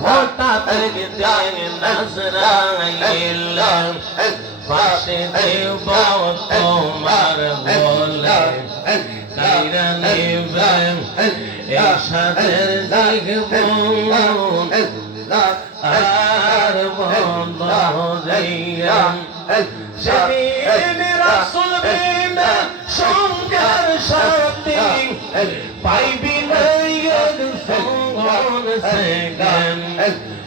হঠাৎ দিন নাজরাইল পাশে দেব তোমার বলে কাইরা নিবে একসাথে দেখব আর বন্ধ সাথী পাইবি নয়ন সঙ্গন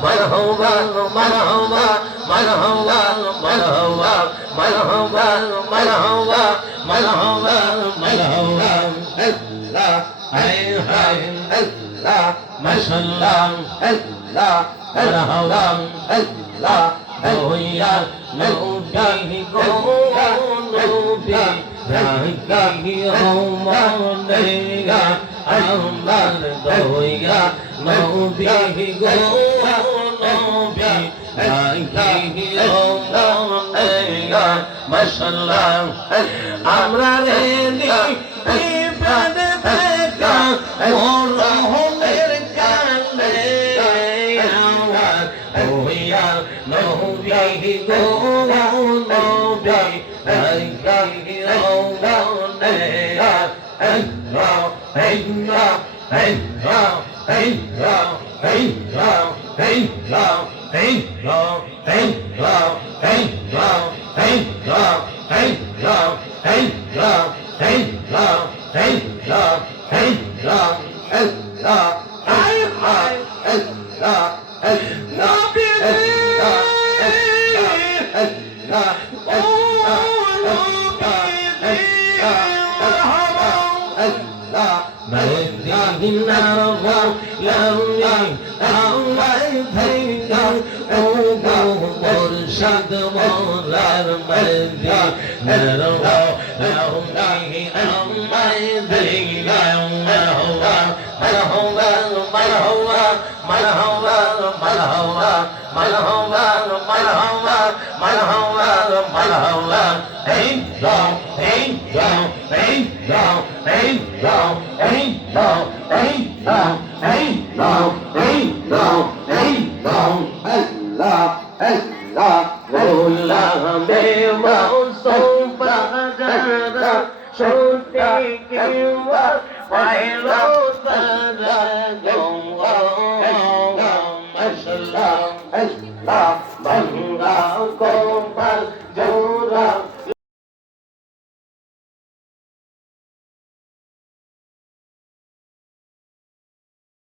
সেগন তার পাগল একদিন হিন্দু করলেন না হইব হে বহুলওয়ান সেগন তার পাগল একদিন তো বাবলেন না আমার দইয়া নবী গো নবী মশাল্লাহ আমরা রে ইবাদ দেখা ওর hey now, hey now, hey now, hey now, hey now, hey now, hey now, hey now, hey now, hey now, hey now, hey now, hey now, hey now, hey now, hey now, hey now, مرشد مولا المدينة لهم به أميدين مرحبا مرحبا مرحبا مرحبا مرحبا مرحبا مرحبا مرحبا مرحبا Hey, down, hey, down, long, ain't long, ain't long, ain't long, ain't long, Allah, Allah, Allah, Deva, Sopa, Dada, Sota, Kiva, Vaila, Dada, Dada, Allah, Allah, Allah,